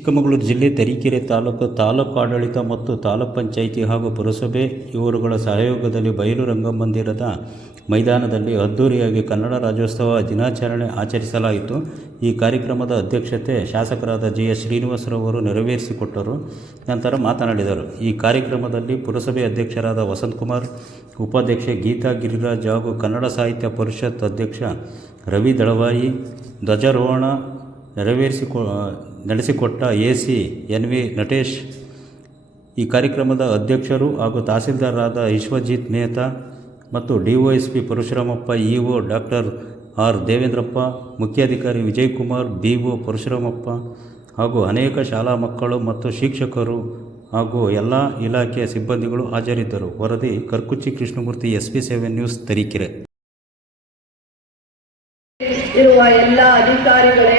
ಚಿಕ್ಕಮಗಳೂರು ಜಿಲ್ಲೆ ತರೀಕೆರೆ ತಾಲೂಕು ತಾಲೂಕು ಆಡಳಿತ ಮತ್ತು ತಾಲೂಕ್ ಪಂಚಾಯಿತಿ ಹಾಗೂ ಪುರಸಭೆ ಇವರುಗಳ ಸಹಯೋಗದಲ್ಲಿ ಬಯಲು ರಂಗಮಂದಿರದ ಮೈದಾನದಲ್ಲಿ ಅದ್ದೂರಿಯಾಗಿ ಕನ್ನಡ ರಾಜ್ಯೋತ್ಸವ ದಿನಾಚರಣೆ ಆಚರಿಸಲಾಯಿತು. ಈ ಕಾರ್ಯಕ್ರಮದ ಅಧ್ಯಕ್ಷತೆ ಶಾಸಕರಾದ ಜಿ ಎಸ್ ಶ್ರೀನಿವಾಸರವರು ನೆರವೇರಿಸಿಕೊಟ್ಟರು. ನಂತರ ಮಾತನಾಡಿದರು. ಈ ಕಾರ್ಯಕ್ರಮದಲ್ಲಿ ಪುರಸಭೆ ಅಧ್ಯಕ್ಷರಾದ ವಸಂತಕುಮಾರ್, ಉಪಾಧ್ಯಕ್ಷೆ ಗೀತಾ ಗಿರಿರಾಜ್ ಹಾಗೂ ಕನ್ನಡ ಸಾಹಿತ್ಯ ಪರಿಷತ್ ಅಧ್ಯಕ್ಷ ರವಿ ದಳವಾಯಿ, ಧ್ವಜಾರೋಹಣ ನೆರವೇರಿಸಿಕೊ ನಡೆಸಿಕೊಟ್ಟ A C N V Natesh, ಈ ಕಾರ್ಯಕ್ರಮದ ಅಧ್ಯಕ್ಷರು ಹಾಗೂ ತಹಸೀಲ್ದಾರರಾದ ವಿಶ್ವಜಿತ್ ನೇತಾ ಮತ್ತು DOSP Parashuramappa EO doctor R Devendrappa ಮುಖ್ಯಾಧಿಕಾರಿ ವಿಜಯಕುಮಾರ್, ಬಿ ಒ ಪರಶುರಾಮಪ್ಪ ಹಾಗೂ ಅನೇಕ ಶಾಲಾ ಮಕ್ಕಳು ಮತ್ತು ಶಿಕ್ಷಕರು ಹಾಗೂ ಎಲ್ಲ ಇಲಾಖೆಯ ಸಿಬ್ಬಂದಿಗಳು ಹಾಜರಿದ್ದರು. ವರದಿ Karkuchchi Krishnamurthy, S P seven news, Tarikere. ಇರುವ ಎಲ್ಲ ಅಧಿಕಾರಿಗಳೇ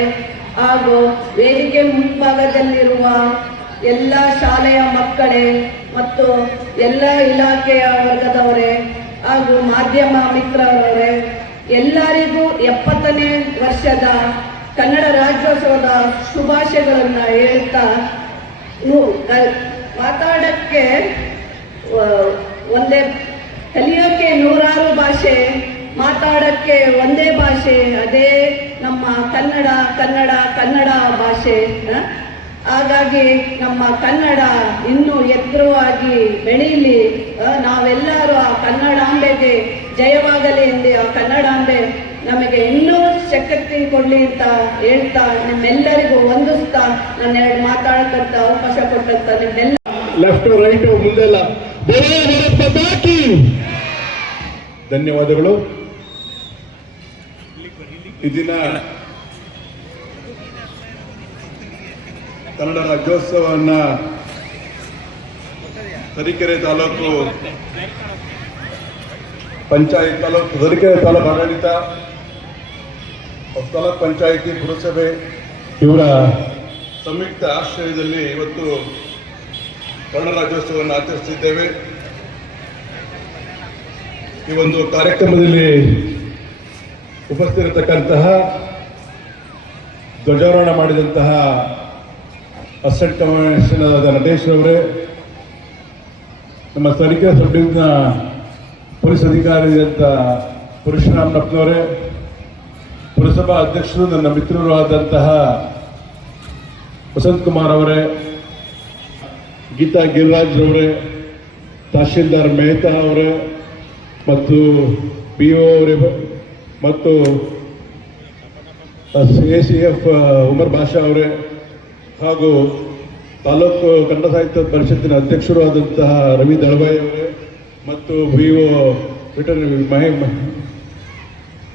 ಹಾಗೂ ವೇದಿಕೆ ಮುಂಭಾಗದಲ್ಲಿರುವ ಎಲ್ಲ ಶಾಲೆಯ ಮಕ್ಕಳೇ ಮತ್ತು ಎಲ್ಲ ಇಲಾಖೆಯ ವರ್ಗದವರೇ ಹಾಗೂ ಮಾಧ್ಯಮ ಮಿತ್ರರವರೇ, ಎಲ್ಲರಿಗೂ ಎಪ್ಪತ್ತನೇ ವರ್ಷದ ಕನ್ನಡ ರಾಜ್ಯೋತ್ಸವದ ಶುಭಾಶಯಗಳನ್ನು ಹೇಳ್ತಾ ಮಾತಾಡಕ್ಕೆ ಒಂದೇ ಕಲಿಯೋಕ್ಕೆ ನೂರಾರು ಭಾಷೆ ಮಾತಾಡಕ್ಕೆ ಒಂದೇ ಭಾಷೆ, ಅದೇ ನಮ್ಮ ಕನ್ನಡ ಕನ್ನಡ ಕನ್ನಡ ಭಾಷೆ? ಹಾಗಾಗಿ ನಮ್ಮ ಕನ್ನಡ ಇನ್ನೂ ಎತ್ತರವಾಗಿ ಬೆಳೀಲಿ ನಾವೆಲ್ಲರೂ ಆ ಕನ್ನಡಾಂಬೆಗೆ ಜಯವಾಗಲಿ ಎಂದು ಆ ಕನ್ನಡಾಂಬೆ ನಮಗೆ ಇನ್ನೂ ಶಕ್ತಿ ಕೊಡಲಿ ಅಂತ ಹೇಳ್ತಾ ನಿಮ್ಮೆಲ್ಲರಿಗೂ ವಂದಿಸ್ತಾ ನನ್ನ ಎರಡು ಮಾತಾಡಕ್ಕಂತ ಅವಕಾಶ ಕೊಟ್ಟಂತ ನಿಮ್ಮೆಲ್ಲ ಲೆಫ್ಟ್ ರೈಟ್ ಮುಂದೆಲ್ಲ ಧನ್ಯವಾದಗಳು. ದಿನ ಕನ್ನಡ ರಾಜ್ಯೋತ್ಸವವನ್ನ ತರೀಕೆರೆ ತಾಲೂಕು ಪಂಚಾಯತ್ ತಾಲೂಕು, ತರೀಕೆರೆ ತಾಲೂಕು ಆಡಳಿತ ತಾಲೂಕ್ ಪಂಚಾಯಿತಿ ಪುರಸಭೆ ಇವರ ಸಂಯುಕ್ತ ಆಶ್ರಯದಲ್ಲಿ ಇವತ್ತು ಕನ್ನಡ ರಾಜ್ಯೋತ್ಸವವನ್ನು ಆಚರಿಸಿದ್ದೇವೆ ಈ ಒಂದು ಕಾರ್ಯಕ್ರಮದಲ್ಲಿ ಉಪಸ್ಥಿತಿರತಕ್ಕಂತಹ ಧ್ವಜಾರೋಹಣ ಮಾಡಿದಂತಹ ಅಸೆಂಟ್ ಕಮಿಷನ್ ಆದ ನಟೇಶ್ ಅವರೇ ನಮ್ಮ ತರೀಕೆರೆ ಸಬ್ ಪೊಲೀಸ್ ಅಧಿಕಾರಿಯಾದಂಥ ಪರಶುರಾಮನಪ್ಪನವರೇ ಪುರಸಭಾ ಅಧ್ಯಕ್ಷರು, ನನ್ನ ಮಿತ್ರರು ಆದಂತಹ ವಸಂತ್ ಕುಮಾರ್ ಅವರೇ, ಗೀತಾ ಗಿರಿರಾಜ್ ಅವರೇ ತಹಶೀಲ್ದಾರ್ ಮೆಹ್ತಾ ಅವರೇ ಮತ್ತು ಬಿ ಒ ಅವರೇ ಮತ್ತು A C F Umar Basha ಅವರೇ ಹಾಗೂ ತಾಲೂಕು ಕನ್ನಡ ಸಾಹಿತ್ಯ ಪರಿಷತ್ತಿನ ಅಧ್ಯಕ್ಷರು ಆದಂತಹ ರವಿ ದಳಬಾಯಿ ಅವರೇ ಮತ್ತು ಬಿ ಒ ರಿಟರ್ನ್ ಮಹೇ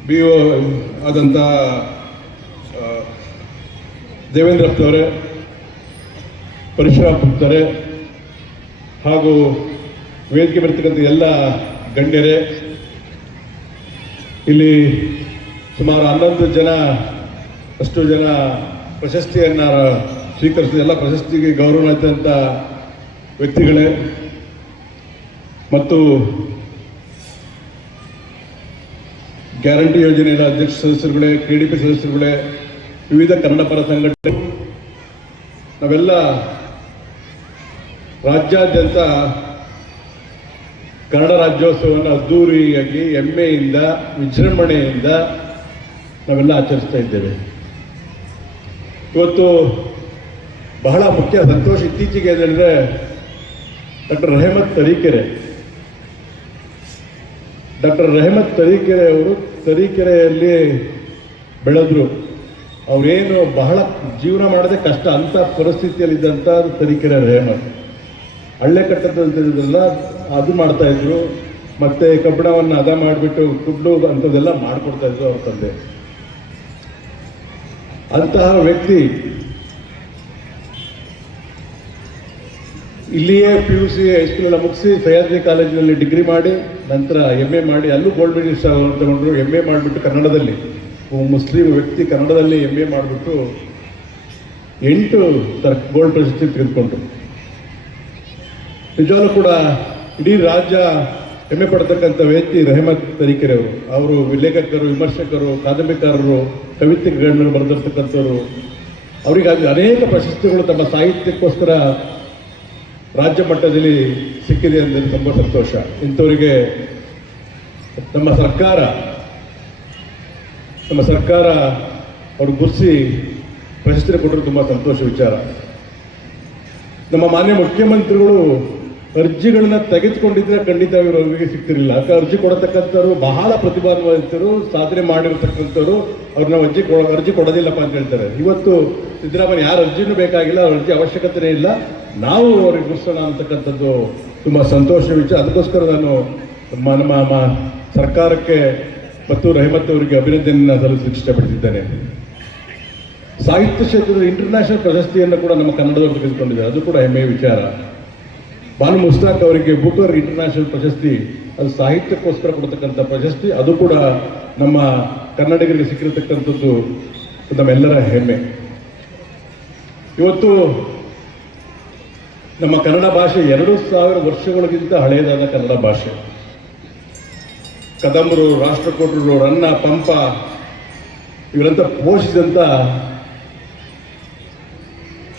ಬಿ ಒ ಆದಂತಹ ದೇವೇಂದ್ರಪ್ಪನವರೇ ಪರಶುರಾಮ್ ಹಾಗೂ ವೇದಿಕೆ ಬರ್ತಕ್ಕಂಥ ಎಲ್ಲ ಗಣ್ಯರೇ ಇಲ್ಲಿ ಸುಮಾರು ಹನ್ನೊಂದು ಜನ, ಅಷ್ಟು ಜನ ಪ್ರಶಸ್ತಿಯನ್ನು ಸ್ವೀಕರಿಸಿದ ಎಲ್ಲ ಪ್ರಶಸ್ತಿಗೆ ಗೌರವನಾದಂಥ ವ್ಯಕ್ತಿಗಳೇ. ಮತ್ತು ಗ್ಯಾರಂಟಿ ಯೋಜನೆಯ ಅಧ್ಯಕ್ಷ ಸದಸ್ಯರುಗಳೇ, ಕೆ ಡಿ ಪಿ ಸದಸ್ಯರುಗಳೇ, ವಿವಿಧ ಕನ್ನಡ ಪರ ಸಂಘಟನೆ, ನಾವೆಲ್ಲ ರಾಜ್ಯಾದ್ಯಂತ ಕನ್ನಡ ರಾಜ್ಯೋತ್ಸವವನ್ನು ಅದ್ದೂರಿಯಾಗಿ ಹೆಮ್ಮೆಯಿಂದ, ವಿಜೃಂಭಣೆಯಿಂದ ನಾವೆಲ್ಲ ಆಚರಿಸ್ತಾ ಇದ್ದೇವೆ. ಇವತ್ತು ಬಹಳ ಮುಖ್ಯ ಸಂತೋಷ ಇತ್ತೀಚೆಗೆ ಏನಂದರೆ ಡಾಕ್ಟರ್ ರೆಹಮತ್ ತರೀಕೆರೆ. ಡಾಕ್ಟರ್ ರೆಹಮತ್ ತರೀಕೆರೆ ಅವರು ತರೀಕೆರೆಯಲ್ಲಿ ಬೆಳೆದ್ರು. ಅವರೇನು ಬಹಳ ಜೀವನ ಮಾಡೋದೇ ಕಷ್ಟ ಅಂಥ ಪರಿಸ್ಥಿತಿಯಲ್ಲಿದ್ದಂಥ ತರೀಕೆರೆ ರೆಹಮತ್. ಹಳ್ಳೆ ಕಟ್ಟದಂಥದ್ದೆಲ್ಲ ಅದು ಮಾಡ್ತಾ ಇದ್ರು. ಮತ್ತೆ ಕಬ್ಬಿಣವನ್ನು ಅದ ಮಾಡಿಬಿಟ್ಟು ಕುಡ್ಲು ಅಂಥದ್ದೆಲ್ಲ ಮಾಡಿಕೊಡ್ತಾ ಇದ್ರು ಅವ್ರ ತಂದೆ. ಅಂತಹ ವ್ಯಕ್ತಿ ಇಲ್ಲಿಯೇ ಪಿ ಯು ಸಿ ಹೈಸ್ಕೂಲೆಲ್ಲ ಮುಗಿಸಿ ಸಹ್ಯಾದ್ರಿ ಕಾಲೇಜಿನಲ್ಲಿ ಡಿಗ್ರಿ ಮಾಡಿ, ನಂತರ ಎಂ ಎ ಮಾಡಿ, ಅಲ್ಲೂ ಗೋಲ್ಡ್ ಮೆಡಲ್ ತಗೊಂಡ್ರು. ಎಂ ಎ ಮಾಡಿಬಿಟ್ಟು ಕನ್ನಡದಲ್ಲಿ. ಮುಸ್ಲಿಂ ವ್ಯಕ್ತಿ ಕನ್ನಡದಲ್ಲಿ ಎಂ ಎ ಮಾಡಿಬಿಟ್ಟು ಎಂಟು ಗೋಲ್ಡ್ ಪ್ರಶಸ್ತಿ ತೆಗೆದುಕೊಂಡ್ರು ನಿಜವಾಗ್ಲೂ ಕೂಡ ಇಡೀ ರಾಜ್ಯ ಹೆಮ್ಮೆ ಪಡ್ತಕ್ಕಂಥ ವ್ಯಕ್ತಿ ರೆಹಮತ್ ತರೀಕೆರೆ ಅವರು ಲೇಖಕರು ವಿಮರ್ಶಕರು ಕಾದಂಬಿಕಾರರು ಕವಿತೆಗಳನ್ನು ಬರೆದಿರ್ತಕ್ಕಂಥವ್ರು, ಅವರಿಗಾಗಿ ಅನೇಕ ಪ್ರಶಸ್ತಿಗಳು ತಮ್ಮ ಸಾಹಿತ್ಯಕ್ಕೋಸ್ಕರ ರಾಜ್ಯ ಮಟ್ಟದಲ್ಲಿ ಸಿಕ್ಕಿದೆ ಅಂದರೆ ತುಂಬ ಸಂತೋಷ. ಇಂಥವರಿಗೆ ನಮ್ಮ ಸರ್ಕಾರ ನಮ್ಮ ಸರ್ಕಾರ ಅವರು ಗುರ್ಸಿ ಪ್ರಶಸ್ತಿ ಕೊಟ್ಟರು ತುಂಬ ಸಂತೋಷ, ವಿಚಾರ. ನಮ್ಮ ಮಾನ್ಯ ಮುಖ್ಯಮಂತ್ರಿಗಳು ಅರ್ಜಿಗಳನ್ನ ತೆಗೆದುಕೊಂಡಿದ್ರೆ ಖಂಡಿತ ಇವರು ಅವರಿಗೆ ಸಿಗ್ತಿರಲಿಲ್ಲ. ಯಾಕೆ ಅರ್ಜಿ ಕೊಡತಕ್ಕಂಥವ್ರು ಬಹಳ ಪ್ರತಿಭಾನ್ವಿತರು ಸಾಧನೆ ಮಾಡಿರ್ತಕ್ಕಂಥವ್ರು ಅವ್ರನ್ನ ಅರ್ಜಿ ಕೊಡ, ಅರ್ಜಿ ಕೊಡೋದಿಲ್ಲಪ್ಪ ಅಂತ ಹೇಳ್ತಾರೆ. ಇವತ್ತು ಸಿದ್ದರಾಮಯ್ಯ ಯಾರು ಅರ್ಜಿನೂ ಬೇಕಾಗಿಲ್ಲ, ಅವ್ರ ಅರ್ಜಿ ಅವಶ್ಯಕತೆ ಇಲ್ಲ. ನಾವು ಅವ್ರಿಗೆ ಗುರ್ಸೋಣ ಅಂತಕ್ಕಂಥದ್ದು ತುಂಬ ಸಂತೋಷ ವಿಚಾರ. ಅದಕ್ಕೋಸ್ಕರ ನಾನು ನಮ್ಮ ಸರ್ಕಾರಕ್ಕೆ ಮತ್ತು ರಹಮತ್ ಅವರಿಗೆ ಅಭಿನಂದನೆಯನ್ನು ಸಲ್ಲಿಸಲಿಕ್ಕೆ ಇಷ್ಟಪಡ್ತಿದ್ದೇನೆ. ಸಾಹಿತ್ಯ ಕ್ಷೇತ್ರದ ಇಂಟರ್ನ್ಯಾಷನಲ್ ಪ್ರಶಸ್ತಿಯನ್ನು ಕೂಡ ನಮ್ಮ ಕನ್ನಡದವರು ತೆಗೆದುಕೊಂಡಿದ್ದಾರೆ. ಅದು ಕೂಡ ಹೆಮ್ಮೆಯ ವಿಚಾರ. ಬಾನು ಮುಸ್ತಾಕ್ ಅವರಿಗೆ ಬುಕರ್ ಇಂಟರ್ನ್ಯಾಷನಲ್ ಪ್ರಶಸ್ತಿ, ಅದು ಸಾಹಿತ್ಯಕ್ಕೋಸ್ಕರ ಕೊಡ್ತಕ್ಕಂಥ ಪ್ರಶಸ್ತಿ, ಅದು ಕೂಡ ನಮ್ಮ ಕನ್ನಡಿಗರಿಗೆ ಸಿಕ್ಕಿರತಕ್ಕಂಥದ್ದು ನಮ್ಮೆಲ್ಲರ ಹೆಮ್ಮೆ. ಇವತ್ತು ನಮ್ಮ ಕನ್ನಡ ಭಾಷೆ ಎರಡು ಸಾವಿರ ವರ್ಷಗಳಿಗಿಂತ ಹಳೆಯದಾದ ಕನ್ನಡ ಭಾಷೆ. ಕದಂಬರು, ರಾಷ್ಟ್ರಕೂಟರು, ರನ್ನ, ಪಂಪ, ಇವರಂತ ಪೋಷಿಸಿದಂಥ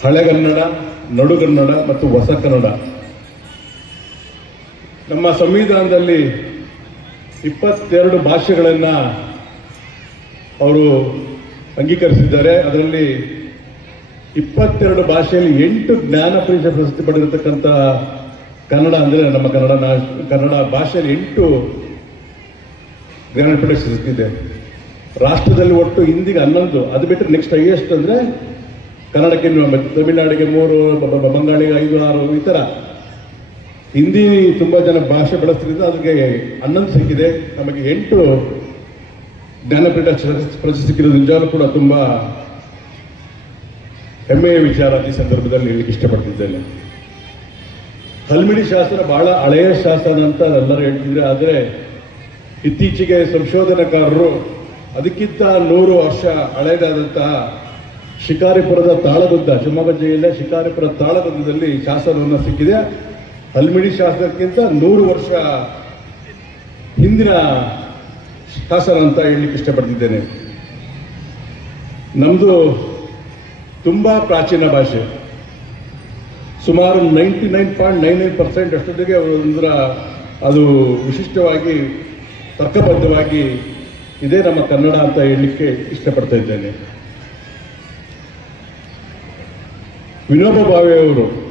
ಹಳೆಗನ್ನಡ ನಡುಗನ್ನಡ ಮತ್ತು ಹೊಸ ಕನ್ನಡ. ನಮ್ಮ ಸಂವಿಧಾನದಲ್ಲಿ ಇಪ್ಪತ್ತೆರಡು ಭಾಷೆಗಳನ್ನು ಅವರು ಅಂಗೀಕರಿಸಿದ್ದಾರೆ. ಅದರಲ್ಲಿ ಇಪ್ಪತ್ತೆರಡು ಭಾಷೆಯಲ್ಲಿ ಎಂಟು ಜ್ಞಾನಪೀಠ ಪ್ರಶಸ್ತಿ ಪಡೆದಿರತಕ್ಕಂಥ ಕನ್ನಡ ಅಂದರೆ ನಮ್ಮ ಕನ್ನಡ ಕನ್ನಡ ಭಾಷೆಯಲ್ಲಿ ಎಂಟು ಜ್ಞಾನಪೀಠ ಪ್ರಶಸ್ತಿ ರಾಷ್ಟ್ರದಲ್ಲಿ ಒಟ್ಟು ಹಿಂದಿಗೆ ಹನ್ನೊಂದು. ಅದು ಬಿಟ್ಟರೆ ನೆಕ್ಸ್ಟ್ ಹೈಯೆಸ್ಟ್ ಅಂದರೆ ಕನ್ನಡಕ್ಕೆ ತಮಿಳುನಾಡಿಗೆ ಮೂರು ಬಂಗಾಳಿಗೆ ಐದು, ಆರು, ಈ ಥರ ಹಿಂದಿ ತುಂಬ ಜನ ಭಾಷೆ ಬಳಸ್ತಿದ್ರಿಂದ ಅದಕ್ಕೆ ಹನ್ನೊಂದು ಸಿಕ್ಕಿದೆ. ನಮಗೆ ಎಂಟು ಜ್ಞಾನಪೀಠ ಪ್ರಶಸ್ತಿ ಸಿಕ್ಕಿರೋದು ನಿಜವಾಗ್ಲೂ ಕೂಡ ತುಂಬ ಹೆಮ್ಮೆಯ ವಿಚಾರ ಈ ಸಂದರ್ಭದಲ್ಲಿ ಹೇಳಲಿಕ್ಕೆ ಇಷ್ಟಪಡ್ತಿದ್ದೇನೆ. ಹಲ್ಮಿಡಿ ಶಾಸ್ತ್ರ ಬಹಳ ಹಳೆಯ ಶಾಸ್ತ್ರ ಅಂತ ಎಲ್ಲರೂ ಹೇಳ್ತಿದ್ರೆ, ಆದರೆ ಇತ್ತೀಚೆಗೆ ಸಂಶೋಧನಕಾರರು ಅದಕ್ಕಿಂತ ನೂರು ವರ್ಷ ಹಳೆಯದಾದಂತಹ ಶಿಕಾರಿಪುರದ ತಾಳಗುದ್ದ, ಶಿವಮೊಗ್ಗ ಜಿಲ್ಲೆ ಶಿಕಾರಿಪುರ ತಾಳಗುದ್ದದಲ್ಲಿ ಶಾಸನವನ್ನು ಸಿಕ್ಕಿದೆ. ಹಲ್ಮಿಡಿ ಶಾಸನಕ್ಕಿಂತ ನೂರು ವರ್ಷ ಹಿಂದಿನ ಶಾಸನ ಅಂತ ಹೇಳಲಿಕ್ಕೆ ಇಷ್ಟಪಡ್ತಿದ್ದೇನೆ. ನಮ್ಮದು ತುಂಬ ಪ್ರಾಚೀನ ಭಾಷೆ. ಸುಮಾರು ninety nine point nine nine percent ಅಷ್ಟೊತ್ತಿಗೆ ಅವರ ಅದು ವಿಶಿಷ್ಟವಾಗಿ, ತರ್ಕಬದ್ಧವಾಗಿ ಇದೇ ನಮ್ಮ ಕನ್ನಡ ಅಂತ ಹೇಳಲಿಕ್ಕೆ ಇಷ್ಟಪಡ್ತಾ ಇದ್ದೇನೆ. ವಿನೋಬ ಭಾವೆ ಅವರು